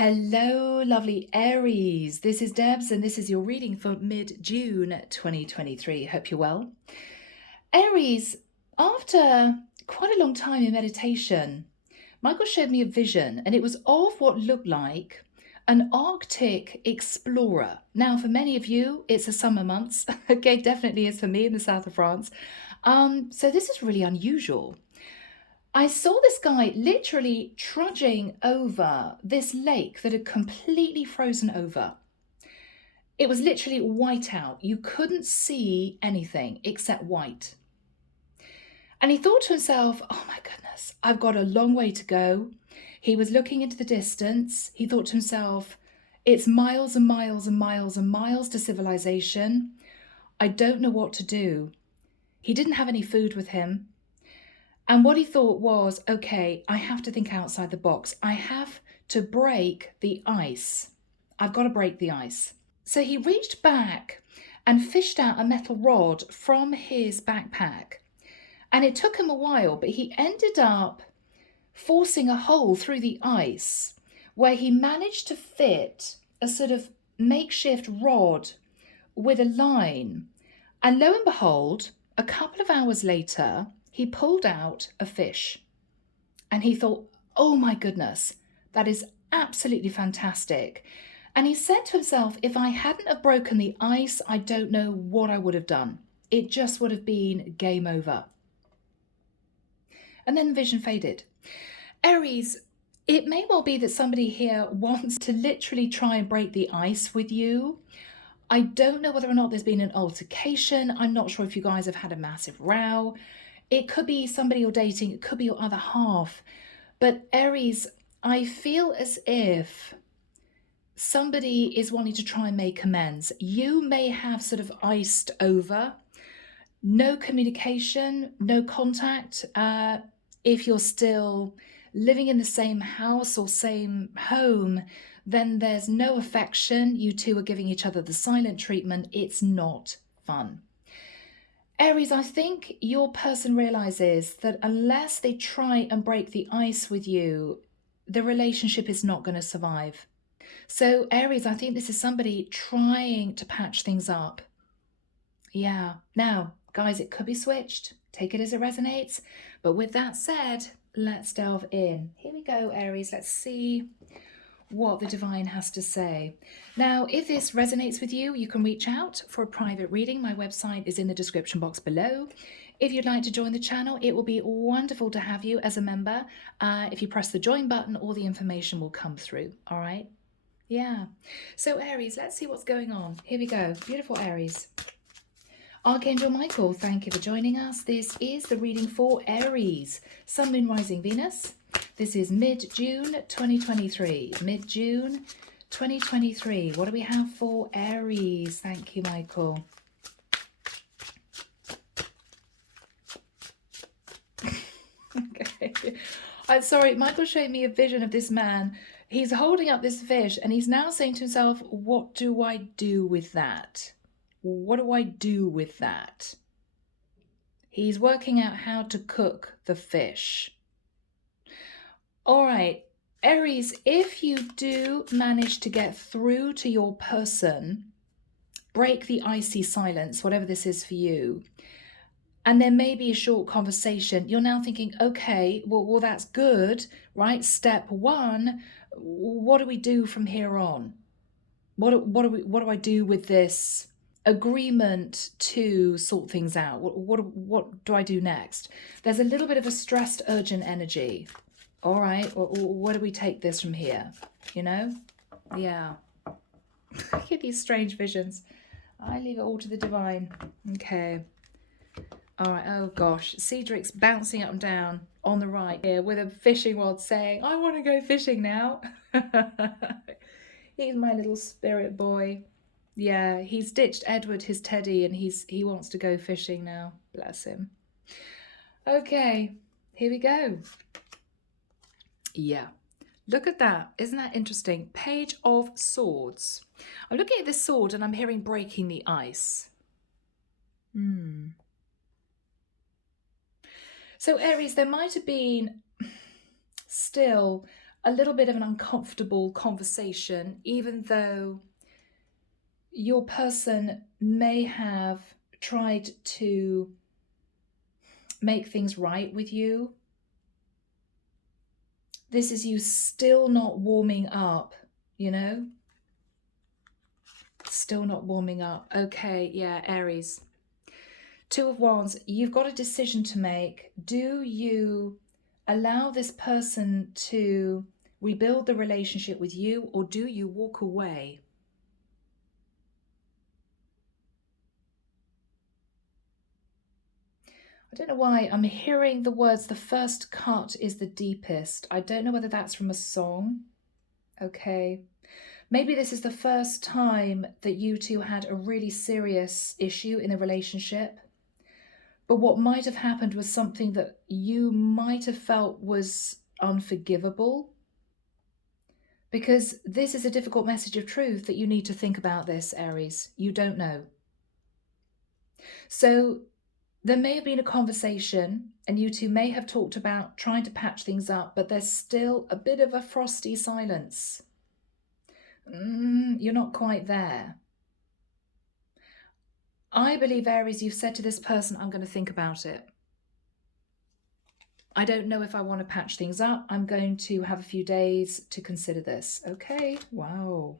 Hello, lovely Aries. This is Debs, and this is your reading for mid-June 2023. Hope you're well. Aries, after quite a long time in meditation, Michael showed me a vision, and it was of what looked like an Arctic explorer. Now, for many of you, it's the summer months. Okay, definitely is for me in the south of France. So this is really unusual. I saw this guy literally trudging over this lake that had completely frozen over. It was literally white out. You couldn't see anything except white. And he thought to himself, oh my goodness, I've got a long way to go. He was looking into the distance. He thought to himself, it's miles and miles and miles and miles to civilization. I don't know what to do. He didn't have any food with him. And what he thought was, okay, I have to think outside the box. I have to break the ice. I've got to break the ice. So he reached back and fished out a metal rod from his backpack. And it took him a while, but he ended up forcing a hole through the ice where he managed to fit a sort of makeshift rod with a line. And lo and behold, a couple of hours later, he pulled out a fish. And he thought, oh my goodness, that is absolutely fantastic. And he said to himself, if I hadn't have broken the ice, I don't know what I would have done. It just would have been game over. And then the vision faded. Aries, it may well be that somebody here wants to literally try and break the ice with you. I don't know whether or not there's been an altercation. I'm not sure if you guys have had a massive row. It could be somebody you're dating. It could be your other half. But Aries, I feel as if somebody is wanting to try and make amends. You may have sort of iced over. No communication, no contact. If you're still living in the same house or same home, then there's no affection. You two are giving each other the silent treatment. It's not fun. Aries, I think your person realizes that unless they try and break the ice with you, the relationship is not going to survive. So Aries, I think this is somebody trying to patch things up. Yeah. Now, guys, it could be switched. Take it as it resonates. But with that said, let's delve in. Here we go, Aries. Let's see what the divine has to say. Now, if this resonates with you, you can reach out for a private reading. My website is in the description box below. If you'd like to join the channel, it will be wonderful to have you as a member. If you press the join button, all the information will come through. All right? Yeah. So Aries, let's see what's going on. Here we go. Beautiful Aries. Archangel Michael, thank you for joining us. This is the reading for Aries, Sun, Moon, Rising, Venus. This is mid-June 2023. Mid-June 2023. What do we have for Aries? Thank you, Michael. Okay. I'm sorry, Michael showed me a vision of this man. He's holding up this fish and he's now saying to himself, what do I do with that? What do I do with that? He's working out how to cook the fish. All right, Aries, if you do manage to get through to your person, break the icy silence, whatever this is for you, and there may be a short conversation, you're now thinking, okay, well that's good, right? Step one, what do we do from here on? What do I do with this agreement to sort things out? What do I do next? There's a little bit of a stressed, urgent energy. All right, where do we take this from here? You know? Yeah. I get these strange visions. I leave it all to the divine. Okay. All right, oh gosh. Cedric's bouncing up and down on the right here with a fishing rod saying, I want to go fishing now. He's my little spirit boy. Yeah, he's ditched Edward, his teddy, and he wants to go fishing now. Bless him. Okay, here we go. Yeah, look at that. Isn't that interesting? Page of Swords. I'm looking at this sword and I'm hearing breaking the ice. So Aries, there might have been still a little bit of an uncomfortable conversation, even though your person may have tried to make things right with you. This is you still not warming up, you know? Still not warming up. Okay, yeah, Aries. Two of Wands, you've got a decision to make. Do you allow this person to rebuild the relationship with you, or do you walk away? I don't know why I'm hearing the words, the first cut is the deepest. I don't know whether that's from a song. Okay. Maybe this is the first time that you two had a really serious issue in a relationship. But what might have happened was something that you might have felt was unforgivable. Because this is a difficult message of truth that you need to think about this, Aries. You don't know. So there may have been a conversation and you two may have talked about trying to patch things up, but there's still a bit of a frosty silence. You're not quite there. I believe, Aries, you've said to this person, I'm going to think about it. I don't know if I want to patch things up. I'm going to have a few days to consider this. Okay, wow.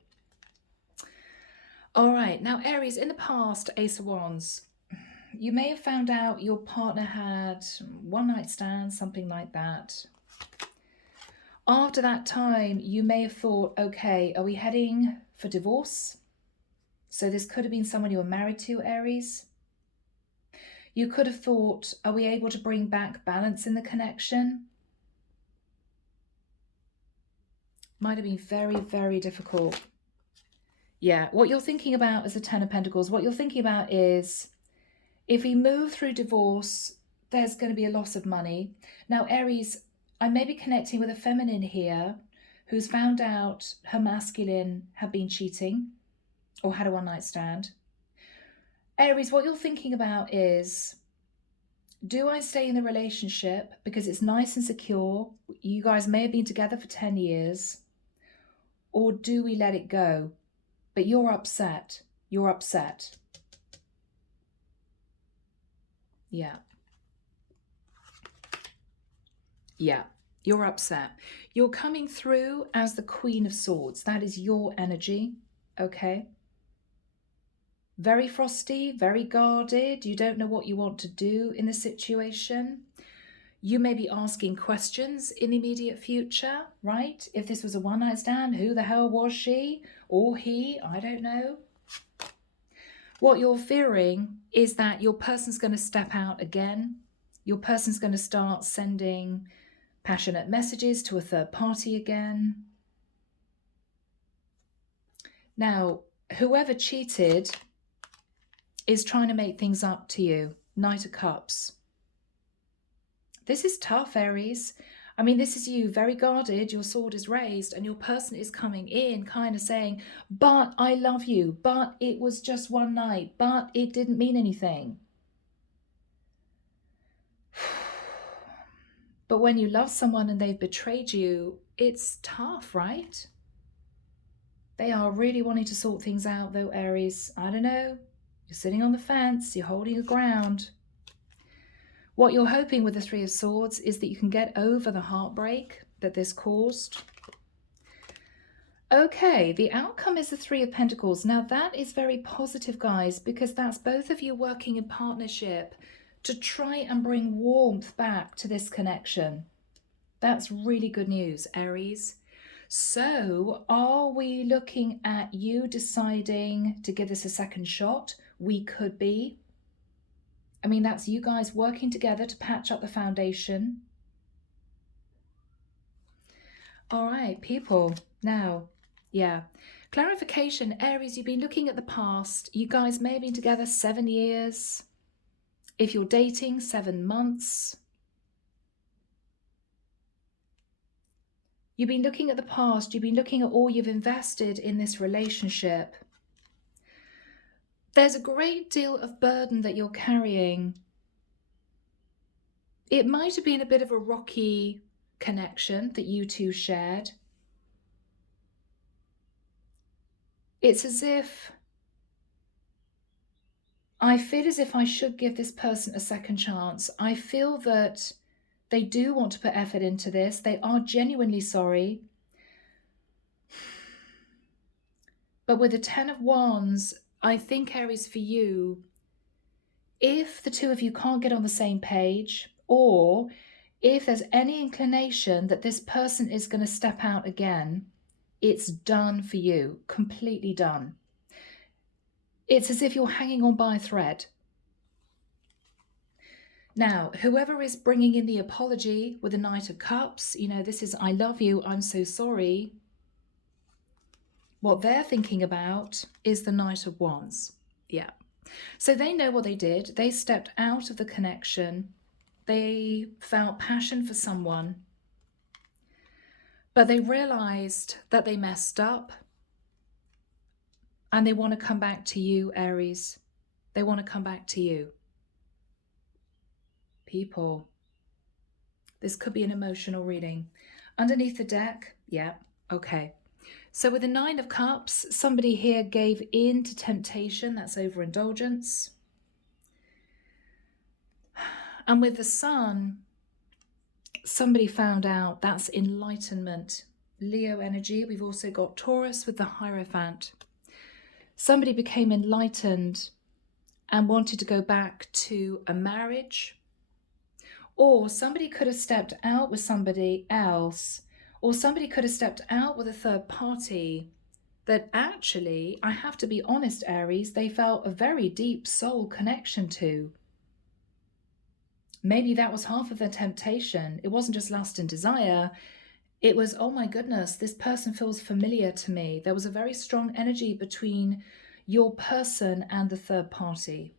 All right, now Aries, in the past, Ace of Wands, you may have found out your partner had one night stand, something like that. After that time, you may have thought, okay, are we heading for divorce? So this could have been someone you were married to, Aries. You could have thought, are we able to bring back balance in the connection? Might have been very, very difficult. Yeah, what you're thinking about is the Ten of Pentacles. What you're thinking about is, if we move through divorce, there's going to be a loss of money. Now, Aries, I may be connecting with a feminine here who's found out her masculine have been cheating or had a one-night stand. Aries, what you're thinking about is, do I stay in the relationship because it's nice and secure? You guys may have been together for 10 years. Or do we let it go? But you're upset. You're upset. Yeah. Yeah. You're upset. You're coming through as the Queen of Swords. That is your energy. Okay. Very frosty, very guarded. You don't know what you want to do in the situation. You may be asking questions in the immediate future, right? If this was a one-night stand, who the hell was she or he? I don't know. What you're fearing is that your person's going to step out again. Your person's going to start sending passionate messages to a third party again. Now, whoever cheated is trying to make things up to you. Knight of Cups. This is tough, Aries. I mean, this is you, very guarded, your sword is raised, and your person is coming in kind of saying, but I love you, but it was just one night, but it didn't mean anything. But when you love someone and they've betrayed you, it's tough, right? They are really wanting to sort things out though, Aries. I don't know. You're sitting on the fence, you're holding your ground. What you're hoping with the Three of Swords is that you can get over the heartbreak that this caused. Okay, the outcome is the Three of Pentacles. Now that is very positive, guys, because that's both of you working in partnership to try and bring warmth back to this connection. That's really good news, Aries. So are we looking at you deciding to give this a second shot? We could be. I mean, that's you guys working together to patch up the foundation. All right, people. Now, yeah. Clarification, Aries, you've been looking at the past. You guys may have been together 7 years. If you're dating, 7 months. You've been looking at the past. You've been looking at all you've invested in this relationship. There's a great deal of burden that you're carrying. It might have been a bit of a rocky connection that you two shared. It's as if I feel as if I should give this person a second chance. I feel that they do want to put effort into this. They are genuinely sorry. But with the 10 of Wands, I think, Aries, for you, if the two of you can't get on the same page, or if there's any inclination that this person is going to step out again, it's done for you, completely done. It's as if you're hanging on by a thread. Now, whoever is bringing in the apology with the Knight of Cups, this is, I love you, I'm so sorry. What they're thinking about is the Knight of Wands. Yeah. So they know what they did. They stepped out of the connection. They felt passion for someone. But they realized that they messed up. And they want to come back to you, Aries. They want to come back to you. People. This could be an emotional reading. Underneath the deck, yeah, okay. So with the 9 of Cups, somebody here gave in to temptation. That's overindulgence. And with the Sun, somebody found out. That's enlightenment. Leo energy. We've also got Taurus with the Hierophant. Somebody became enlightened and wanted to go back to a marriage. Or somebody could have stepped out with somebody else, or somebody could have stepped out with a third party that actually, I have to be honest, Aries, they felt a very deep soul connection to. Maybe that was half of their temptation. It wasn't just lust and desire. It was, oh my goodness, this person feels familiar to me. There was a very strong energy between your person and the third party.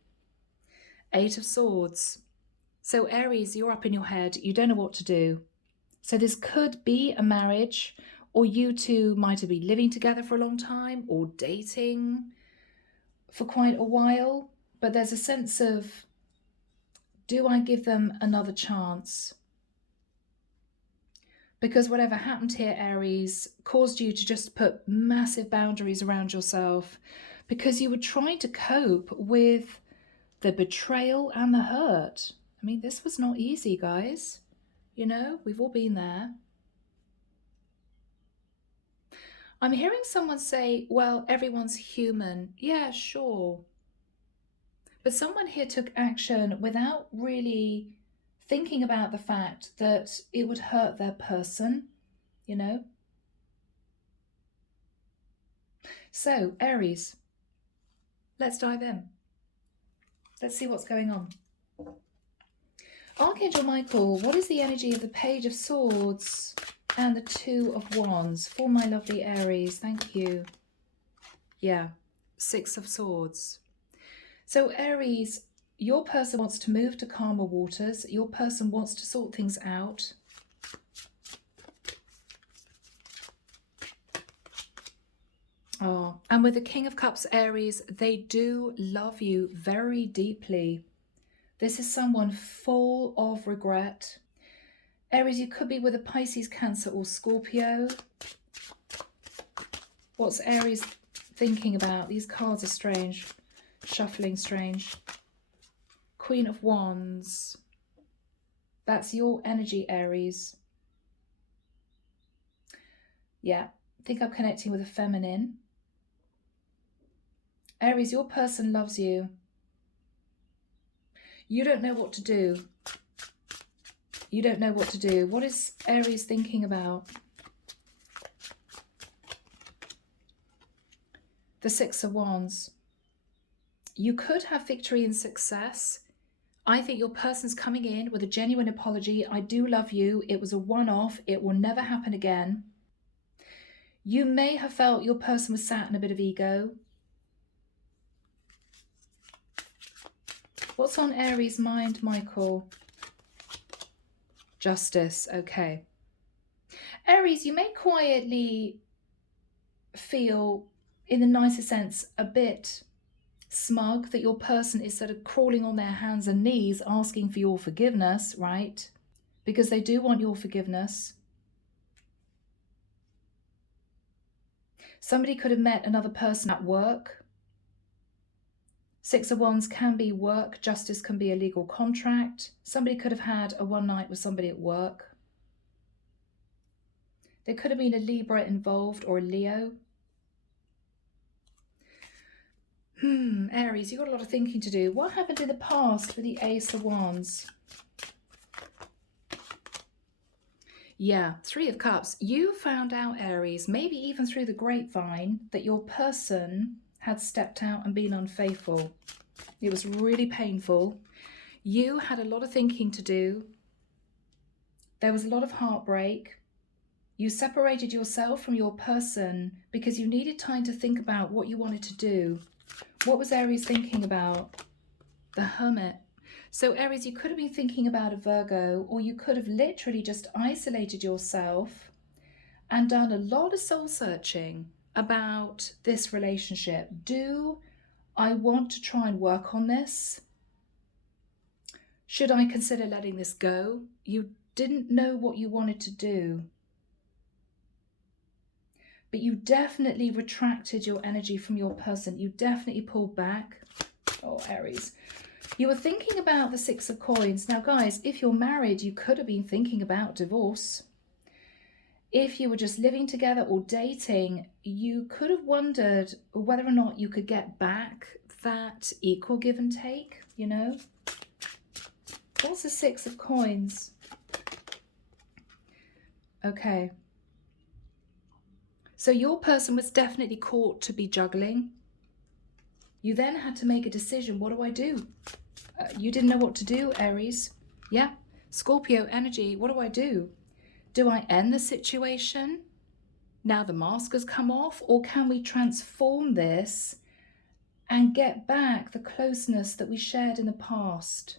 8 of Swords. So Aries, you're up in your head. You don't know what to do. So this could be a marriage, or you two might have been living together for a long time or dating for quite a while. But there's a sense of, do I give them another chance? Because whatever happened here, Aries, caused you to just put massive boundaries around yourself because you were trying to cope with the betrayal and the hurt. I mean, this was not easy, guys. We've all been there. I'm hearing someone say, well, everyone's human. Yeah, sure. But someone here took action without really thinking about the fact that it would hurt their person, So, Aries, let's dive in. Let's see what's going on. Archangel Michael, what is the energy of the Page of Swords and the 2 of Wands for my lovely Aries? Thank you. Yeah, 6 of Swords. So Aries, your person wants to move to calmer waters. Your person wants to sort things out. Oh, and with the King of Cups, Aries, they do love you very deeply. This is someone full of regret. Aries, you could be with a Pisces, Cancer, or Scorpio. What's Aries thinking about? These cards are strange. Shuffling strange. Queen of Wands. That's your energy, Aries. Yeah, I think I'm connecting with a feminine. Aries, your person loves you. You don't know what to do. You don't know what to do. What is Aries thinking about? The 6 of Wands. You could have victory and success. I think your person's coming in with a genuine apology. I do love you. It was a one-off. It will never happen again. You may have felt your person was sat in a bit of ego. What's on Aries' mind, Michael? Justice, okay. Aries, you may quietly feel, in the nicest sense, a bit smug that your person is sort of crawling on their hands and knees asking for your forgiveness, right? because they do want your forgiveness. Somebody could have met another person at work. Six of Wands can be work. Justice can be a legal contract. Somebody could have had a one night with somebody at work. There could have been a Libra involved or a Leo. Aries, you've got a lot of thinking to do. What happened in the past with the Ace of Wands? Yeah, Three of Cups. You found out, Aries, maybe even through the grapevine, that your person had stepped out and been unfaithful. It was really painful. You had a lot of thinking to do. There was a lot of heartbreak. You separated yourself from your person because you needed time to think about what you wanted to do. What was Aries thinking about? The Hermit. So Aries, you could have been thinking about a Virgo, or you could have literally just isolated yourself and done a lot of soul searching about this relationship. Do I want to try and work on this? Should I consider letting this go? You didn't know what you wanted to do, but you definitely retracted your energy from your person. You definitely pulled back. Oh, Aries. You were thinking about the Six of Coins. Now, guys, if you're married, you could have been thinking about divorce. If you were just living together or dating, you could have wondered whether or not you could get back that equal give and take, you know? What's the Six of Coins? Okay. So your person was definitely caught to be juggling. You then had to make a decision. What do I do? You didn't know what to do, Aries. Yeah. Scorpio energy. What do I do? Do I end the situation? Now the mask has come off? Or can we transform this and get back the closeness that we shared in the past?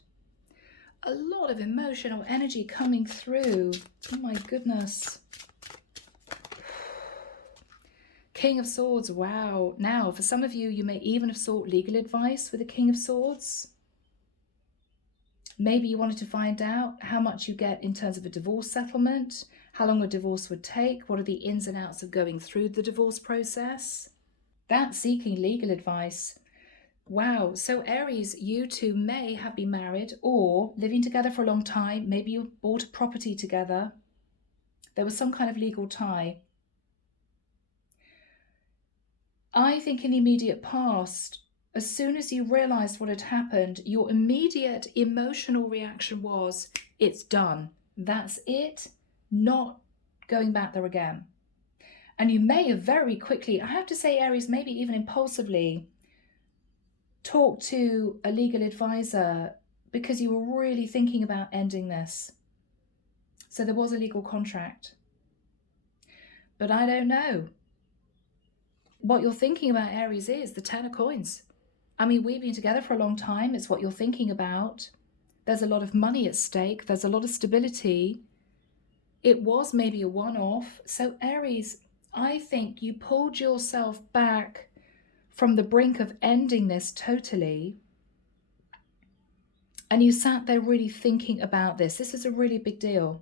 A lot of emotional energy coming through. Oh my goodness. King of Swords, wow. Now, for some of you, you may even have sought legal advice with the King of Swords. Maybe you wanted to find out how much you get in terms of a divorce settlement, how long a divorce would take, what are the ins and outs of going through the divorce process. That's seeking legal advice. Wow, so Aries, you two may have been married or living together for a long time. Maybe you bought a property together. There was some kind of legal tie. I think in the immediate past, as soon as you realized what had happened, your immediate emotional reaction was, it's done. That's it. Not going back there again. And you may have very quickly, I have to say, Aries, maybe even impulsively, talked to a legal advisor because you were really thinking about ending this. So there was a legal contract. But I don't know. What you're thinking about, Aries, is the Ten of Coins. I mean, we've been together for a long time. It's what you're thinking about. There's a lot of money at stake. There's a lot of stability. It was maybe a one-off. So Aries, I think you pulled yourself back from the brink of ending this totally. And you sat there really thinking about this. This is a really big deal.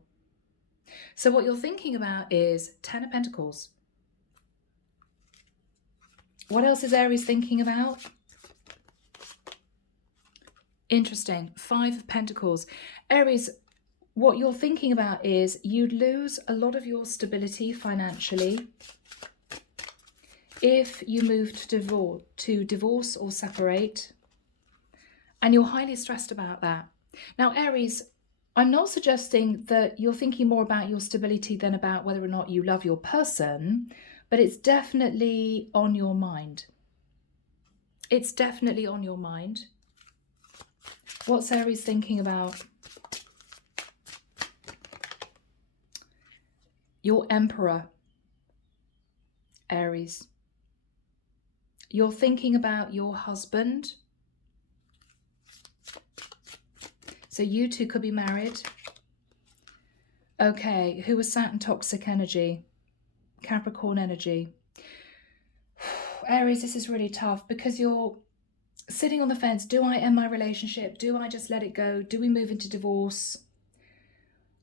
So what you're thinking about is Ten of Pentacles. What else is Aries thinking about? Interesting. Five of Pentacles. Aries, what you're thinking about is you'd lose a lot of your stability financially if you moved to divorce or separate. And you're highly stressed about that. Now, Aries, I'm not suggesting that you're thinking more about your stability than about whether or not you love your person, but it's definitely on your mind. It's definitely on your mind. What's Aries thinking about? Your Emperor, Aries. You're thinking about your husband. So you two could be married. Okay, who was Saturn toxic energy? Capricorn energy. Aries, this is really tough because you're sitting on the fence. Do I end my relationship? Do I just let it go? Do we move into divorce?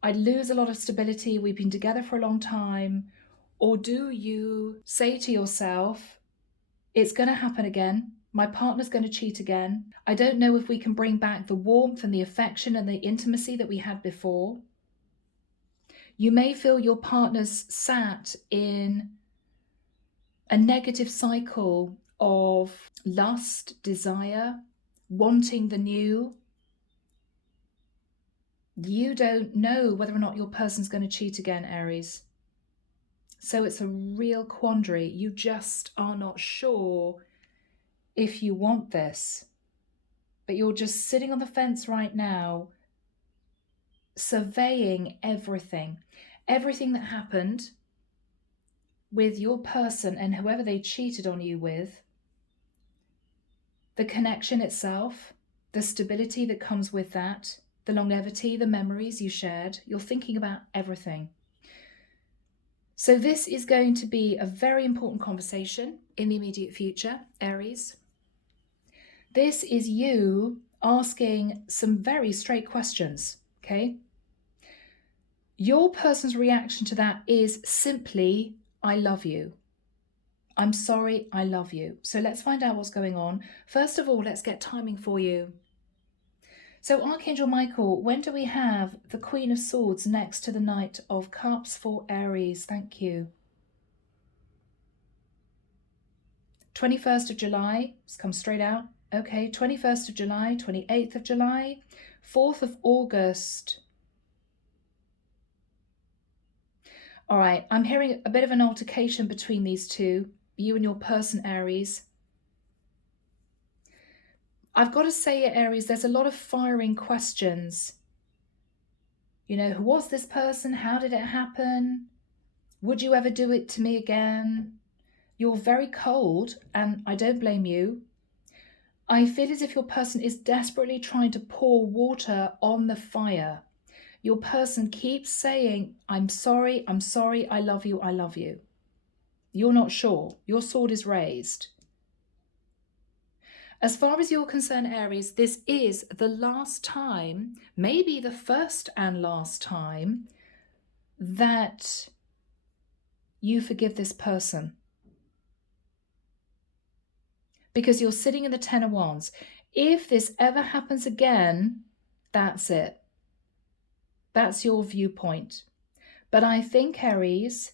I'd lose a lot of stability. We've been together for a long time. Or do you say to yourself, it's going to happen again. My partner's going to cheat again. I don't know if we can bring back the warmth and the affection and the intimacy that we had before. You may feel your partner's sat in a negative cycle of lust, desire, wanting the new. You don't know whether or not your person's going to cheat again, Aries. So it's a real quandary. You just are not sure if you want this. But you're just sitting on the fence right now, surveying everything that happened with your person and whoever they cheated on you with, the connection itself, the stability that comes with that, the longevity, the memories you shared. You're thinking about everything. So this is going to be a very important conversation in the immediate future, Aries. This is you asking some very straight questions, okay? Your person's reaction to that is simply, I love you. I'm sorry, I love you. So let's find out what's going on. First of all, let's get timing for you. So Archangel Michael, when do we have the Queen of Swords next to the Knight of Cups for Aries? Thank you. 21st of July, it's come straight out. Okay, 21st of July, 28th of July, 4th of August. All right, I'm hearing a bit of an altercation between these two, you and your person, Aries. I've got to say, Aries, there's a lot of firing questions. You know, who was this person? How did it happen? Would you ever do it to me again? You're very cold, and I don't blame you. I feel as if your person is desperately trying to pour water on the fire. Your person keeps saying, I'm sorry, I love you, I love you. You're not sure. Your sword is raised. As far as you're concerned, Aries, this is the last time, maybe the first and last time, that you forgive this person. Because you're sitting in the Ten of Wands. If this ever happens again, that's it. That's your viewpoint. But I think, Aries,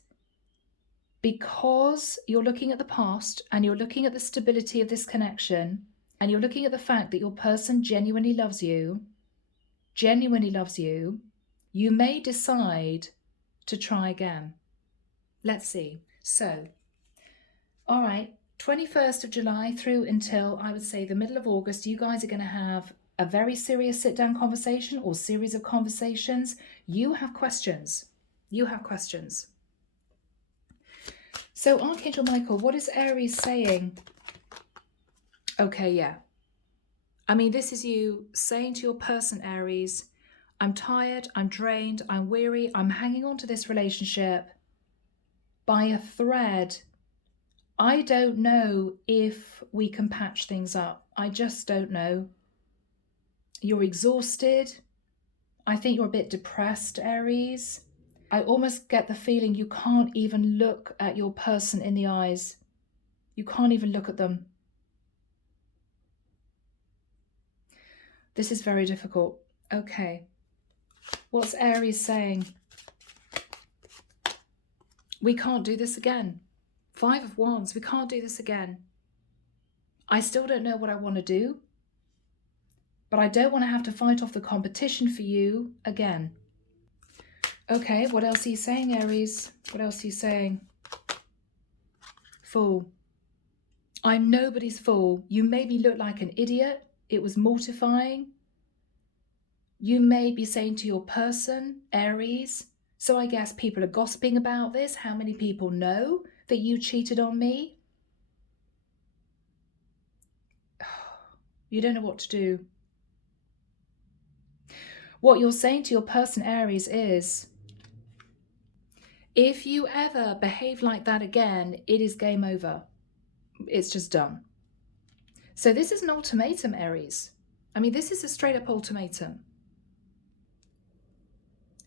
because you're looking at the past and you're looking at the stability of this connection, and you're looking at the fact that your person genuinely loves you, you may decide to try again. Let's see. So, all right, 21st of July through until, I would say, the middle of August, you guys are going to have a very serious sit-down conversation or series of conversations. You have questions. You have questions. So, Archangel Michael, what is Aries saying? Okay, yeah. I mean, this is you saying to your person, Aries, I'm tired, I'm drained, I'm weary, I'm hanging on to this relationship by a thread. I don't know if we can patch things up. I just don't know. You're exhausted. I think you're a bit depressed, Aries. I almost get the feeling you can't even look at your person in the eyes. You can't even look at them. This is very difficult. Okay. What's Aries saying? We can't do this again. 5 of Wands. We can't do this again. I still don't know what I want to do, but I don't want to have to fight off the competition for you again. Okay, what else are you saying, Aries? What else are you saying? Fool. I'm nobody's fool. You made me look like an idiot. It was mortifying. You may be saying to your person, Aries, so I guess people are gossiping about this. How many people know that you cheated on me? You don't know what to do. What you're saying to your person, Aries, is, if you ever behave like that again, it is game over. It's just done. So this is an ultimatum, Aries. I mean, this is a straight up ultimatum.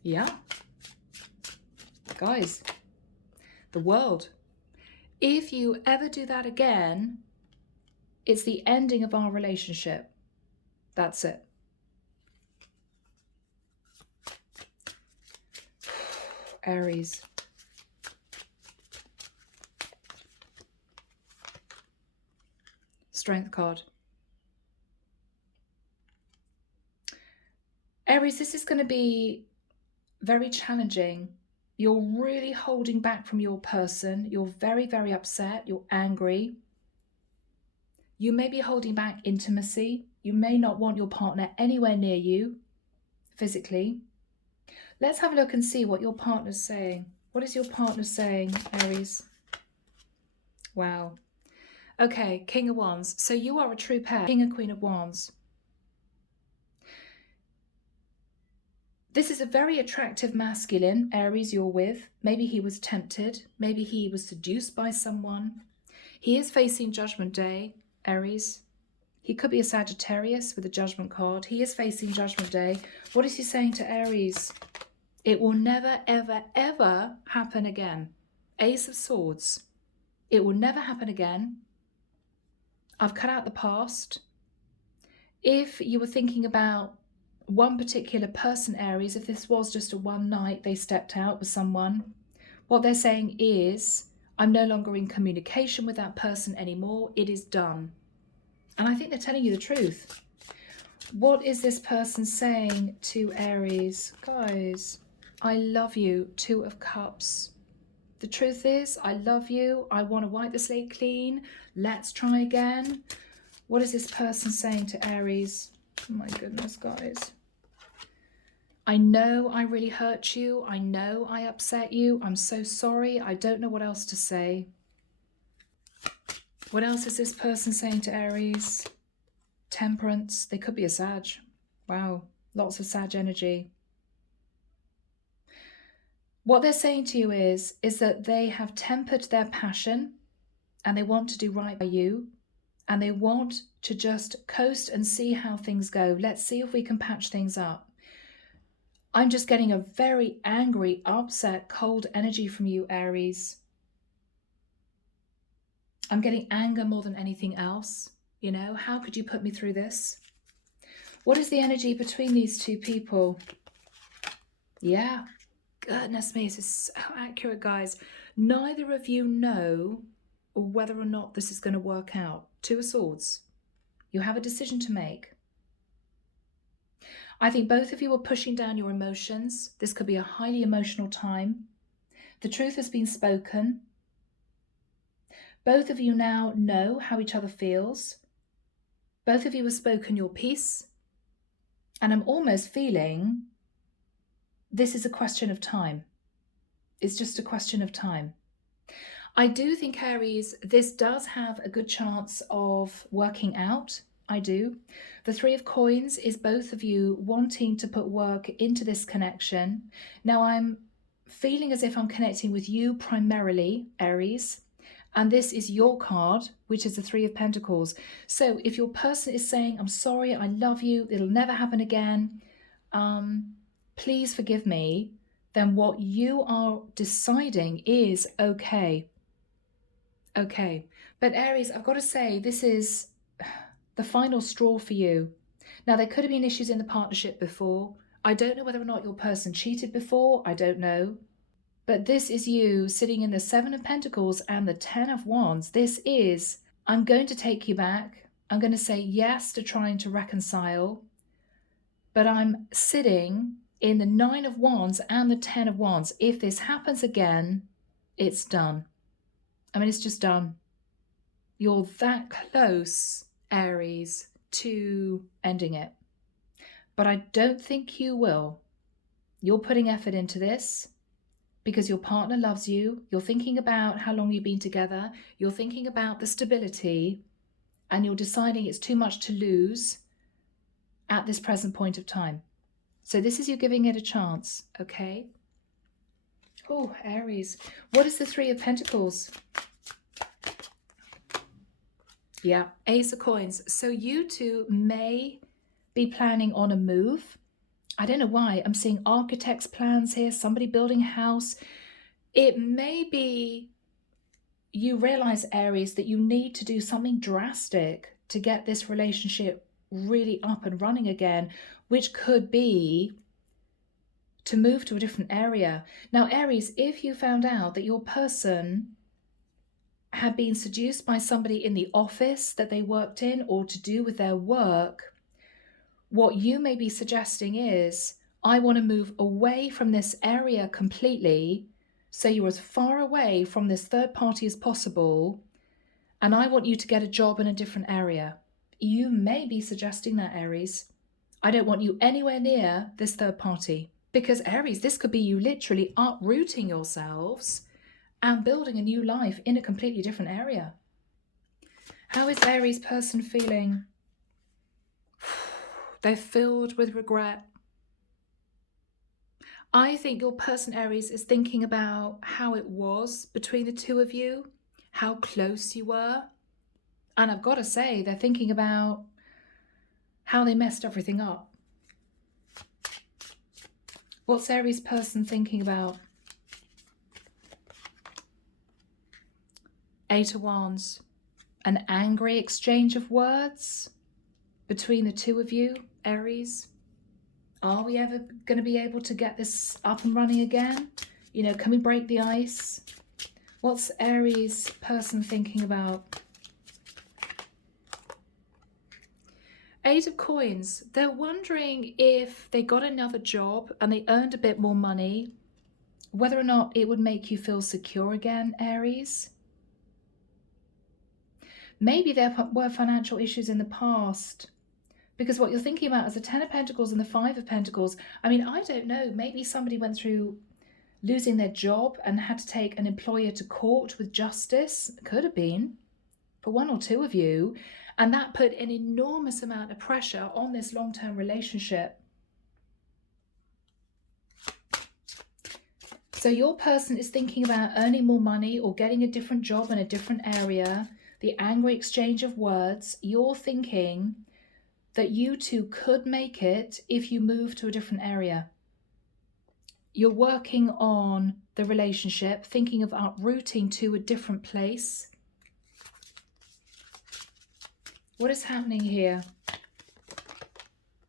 Yeah. Guys, the world. If you ever do that again, it's the ending of our relationship. That's it. Aries. Strength card. Aries, this is going to be very challenging. You're really holding back from your person. You're very, very upset. You're angry. You may be holding back intimacy. You may not want your partner anywhere near you physically. Let's have a look and see what your partner's saying. What is your partner saying, Aries? Wow. Okay, King of Wands. So you are a true pair. King and Queen of Wands. This is a very attractive masculine, Aries, you're with. Maybe he was tempted. Maybe he was seduced by someone. He is facing Judgment Day, Aries. He could be a Sagittarius with a Judgment card. He is facing Judgment Day. What is he saying to Aries? It will never, ever, ever happen again. Ace of Swords. It will never happen again. I've cut out the past. If you were thinking about one particular person, Aries, if this was just a one night they stepped out with someone, what they're saying is, I'm no longer in communication with that person anymore. It is done. And I think they're telling you the truth. What is this person saying to Aries? Guys, I love you. Two of Cups. The truth is, I love you. I want to wipe the slate clean. Let's try again. What is this person saying to Aries? Oh my goodness, guys. I know I really hurt you. I know I upset you. I'm so sorry. I don't know what else to say. What else is this person saying to Aries? Temperance. They could be a Sag. Wow. Lots of Sag energy. What they're saying to you is that they have tempered their passion and they want to do right by you. And they want to just coast and see how things go. Let's see if we can patch things up. I'm just getting a very angry, upset, cold energy from you, Aries. I'm getting anger more than anything else. You know, how could you put me through this? What is the energy between these two people? Yeah, goodness me, this is so accurate, guys. Neither of you know whether or not this is going to work out. Two of Swords. You have a decision to make. I think both of you are pushing down your emotions. This could be a highly emotional time. The truth has been spoken. Both of you now know how each other feels. Both of you have spoken your piece. And I'm almost feeling this is a question of time. It's just a question of time. I do think, Aries, this does have a good chance of working out. I do. The Three of Coins is both of you wanting to put work into this connection. Now I'm feeling as if I'm connecting with you primarily, Aries, and this is your card, which is the Three of Pentacles. So if your person is saying, I'm sorry, I love you, it'll never happen again, please forgive me, then what you are deciding is okay. Okay, but Aries, I've got to say, this is the final straw for you. Now, there could have been issues in the partnership before. I don't know whether or not your person cheated before. I don't know. But this is you sitting in the Seven of Pentacles and the Ten of Wands. This is, I'm going to take you back. I'm going to say yes to trying to reconcile. But I'm sitting in the Nine of Wands and the Ten of Wands. If this happens again, it's done. I mean, it's just done. You're that close, Aries, to ending it. But I don't think you will. You're putting effort into this because your partner loves you. You're thinking about how long you've been together. You're thinking about the stability, and you're deciding it's too much to lose at this present point of time. So this is you giving it a chance, okay? Oh, Aries. What is the Three of Pentacles? Yeah, Ace of Coins. So you two may be planning on a move. I don't know why. I'm seeing architect's plans here, somebody building a house. It may be you realize, Aries, that you need to do something drastic to get this relationship really up and running again, which could be to move to a different area. Now, Aries, if you found out that your person had been seduced by somebody in the office that they worked in or to do with their work, what you may be suggesting is, I want to move away from this area completely, so you're as far away from this third party as possible, and I want you to get a job in a different area. You may be suggesting that, Aries. I don't want you anywhere near this third party. Because, Aries, this could be you literally uprooting yourselves and building a new life in a completely different area. How is Aries' person feeling? They're filled with regret. I think your person, Aries, is thinking about how it was between the two of you, how close you were. And I've got to say, they're thinking about how they messed everything up. What's Aries' person thinking about? Eight of Wands. An angry exchange of words between the two of you, Aries. Are we ever going to be able to get this up and running again? You know, can we break the ice? What's Aries' person thinking about? Eight of Coins. They're wondering if they got another job and they earned a bit more money, whether or not it would make you feel secure again, Aries. Maybe there were financial issues in the past, because what you're thinking about is the Ten of Pentacles and the Five of Pentacles. I mean, I don't know. Maybe somebody went through losing their job and had to take an employer to court with justice. Could have been for one or two of you. And that put an enormous amount of pressure on this long-term relationship. So your person is thinking about earning more money or getting a different job in a different area. The angry exchange of words. You're thinking that you two could make it if you move to a different area. You're working on the relationship, thinking of uprooting to a different place. What is happening here?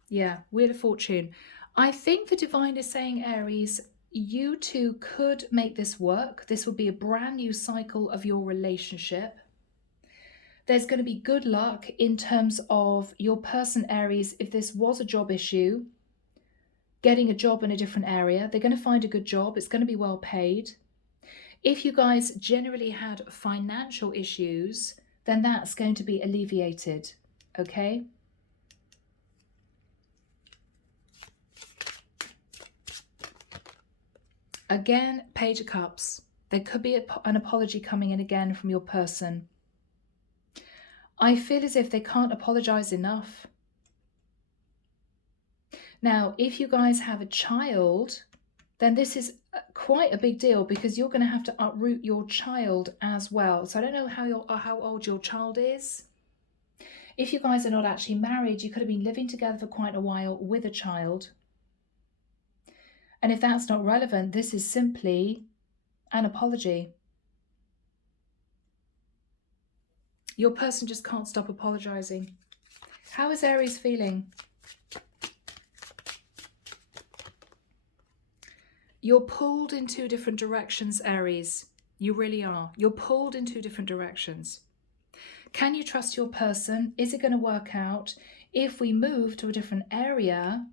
Yeah, Wheel of Fortune. I think the Divine is saying, Aries, you two could make this work. This will be a brand new cycle of your relationship. There's going to be good luck in terms of your person, Aries, if this was a job issue, getting a job in a different area. They're going to find a good job. It's going to be well paid. If you guys generally had financial issues, then that's going to be alleviated, okay? Again, Page of Cups. There could be an apology coming in again from your person. I feel as if they can't apologize enough. Now, if you guys have a child, then this is quite a big deal, because you're going to have to uproot your child as well. So I don't know how old your child is. If you guys are not actually married, you could have been living together for quite a while with a child. And if that's not relevant, this is simply an apology. Your person just can't stop apologizing. How is Aries feeling? You're pulled in two different directions, Aries. You really are. You're pulled in two different directions. Can you trust your person? Is it going to work out? If we move to a different area,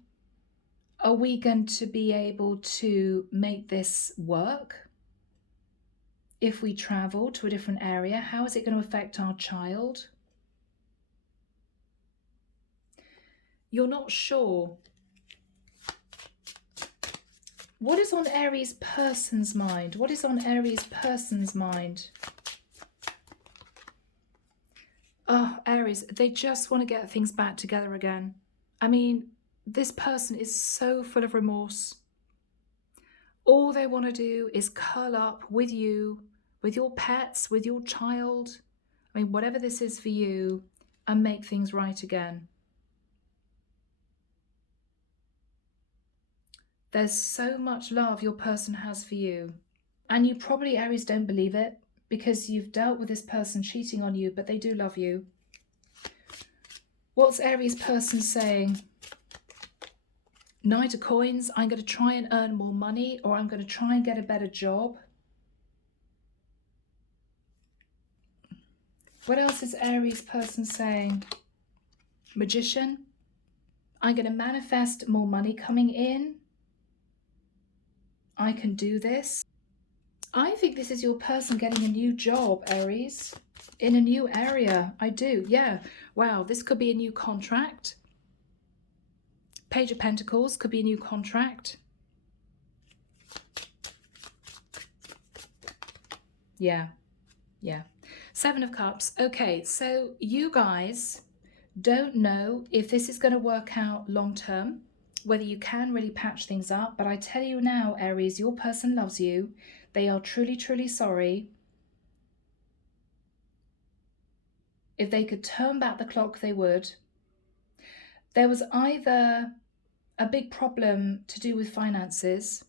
are we going to be able to make this work? If we travel to a different area, how is it going to affect our child? You're not sure. What is on Aries' person's mind? What is on Aries' person's mind? Oh, Aries, they just want to get things back together again. I mean, this person is so full of remorse. All they want to do is curl up with you, with your pets, with your child. I mean, whatever this is for you, and make things right again. There's so much love your person has for you. And you probably, Aries, don't believe it because you've dealt with this person cheating on you, but they do love you. What's Aries person saying? Knight of Coins, I'm going to try and earn more money, or I'm going to try and get a better job. What else is Aries person saying? Magician, I'm going to manifest more money coming in. I can do this. I think this is your person getting a new job, Aries, in a new area. I do, yeah. Wow, this could be a new contract. Page of Pentacles could be a new contract. Yeah, yeah. Seven of Cups. Okay, so you guys don't know if this is going to work out long term, whether you can really patch things up. But I tell you now, Aries, your person loves you. They are truly, truly sorry. If they could turn back the clock, they would. There was either a big problem to do with finances,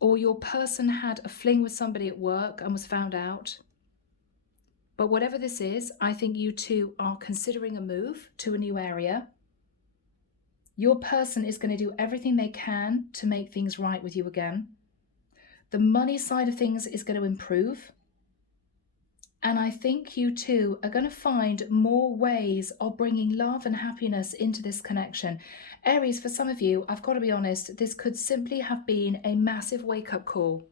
or your person had a fling with somebody at work and was found out. But whatever this is, I think you two are considering a move to a new area. Your person is going to do everything they can to make things right with you again. The money side of things is going to improve. And I think you two are going to find more ways of bringing love and happiness into this connection. Aries, for some of you, I've got to be honest, this could simply have been a massive wake-up call.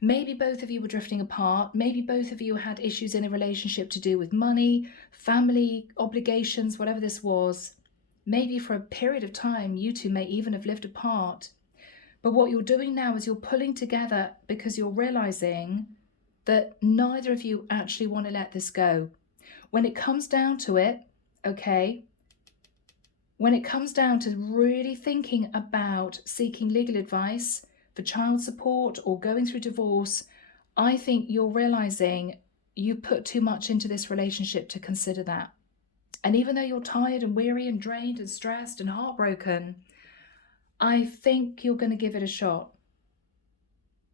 Maybe both of you were drifting apart. Maybe both of you had issues in a relationship to do with money, family, obligations, whatever this was. Maybe for a period of time, you two may even have lived apart. But what you're doing now is you're pulling together because you're realizing that neither of you actually want to let this go. When it comes down to it, okay, when it comes down to really thinking about seeking legal advice for child support or going through divorce, I think you're realizing you put too much into this relationship to consider that. And even though you're tired and weary and drained and stressed and heartbroken, I think you're going to give it a shot.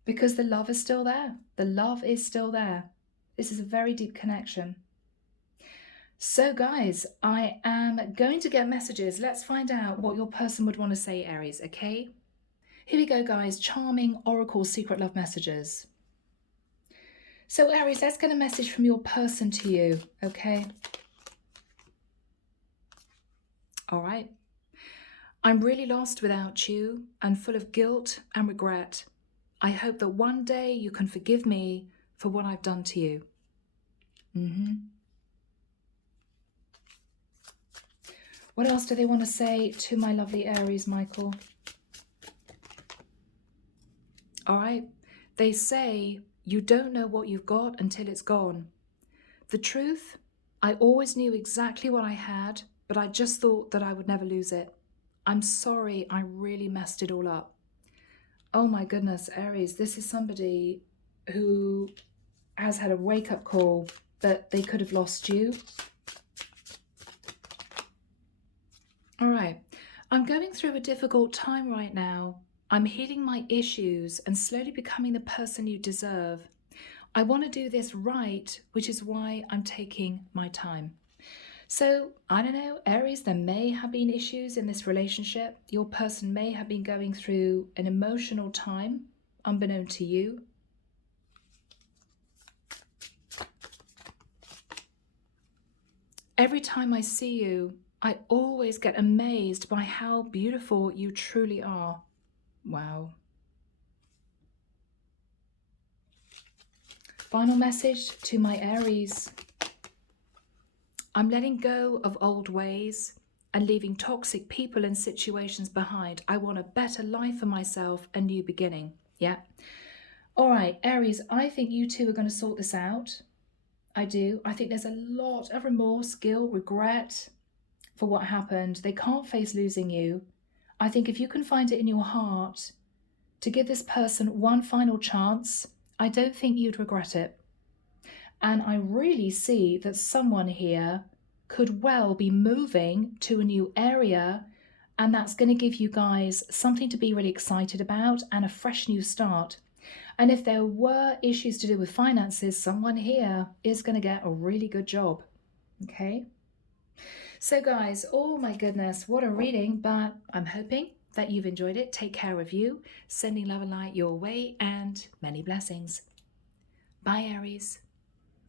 Because the love is still there. The love is still there. This is a very deep connection. So guys, I am going to get messages. Let's find out what your person would want to say, Aries, okay? Here we go, guys. Charming Oracle Secret Love Messages. So Aries, let's get a message from your person to you, okay? All right. I'm really lost without you and full of guilt and regret. I hope that one day you can forgive me for what I've done to you. What else do they want to say to my lovely Aries, Michael? All right. They say you don't know what you've got until it's gone. The truth, I always knew exactly what I had, but I just thought that I would never lose it. I'm sorry, I really messed it all up. Oh my goodness, Aries, this is somebody who has had a wake-up call that they could have lost you. All right, I'm going through a difficult time right now. I'm healing my issues and slowly becoming the person you deserve. I want to do this right, which is why I'm taking my time. So, I don't know, Aries, there may have been issues in this relationship. Your person may have been going through an emotional time, unbeknown to you. Every time I see you, I always get amazed by how beautiful you truly are. Wow. Final message to my Aries. I'm letting go of old ways and leaving toxic people and situations behind. I want a better life for myself, a new beginning. Yeah. All right, Aries, I think you two are going to sort this out. I do. I think there's a lot of remorse, guilt, regret for what happened. They can't face losing you. I think if you can find it in your heart to give this person one final chance, I don't think you'd regret it. And I really see that someone here could well be moving to a new area And that's going to give you guys something to be really excited about and a fresh new start. And if there were issues to do with finances, someone here is going to get a really good job. Okay? So guys, oh my goodness, what a reading, but I'm hoping that you've enjoyed it. Take care of you, sending love and light your way, and many blessings. Bye, Aries.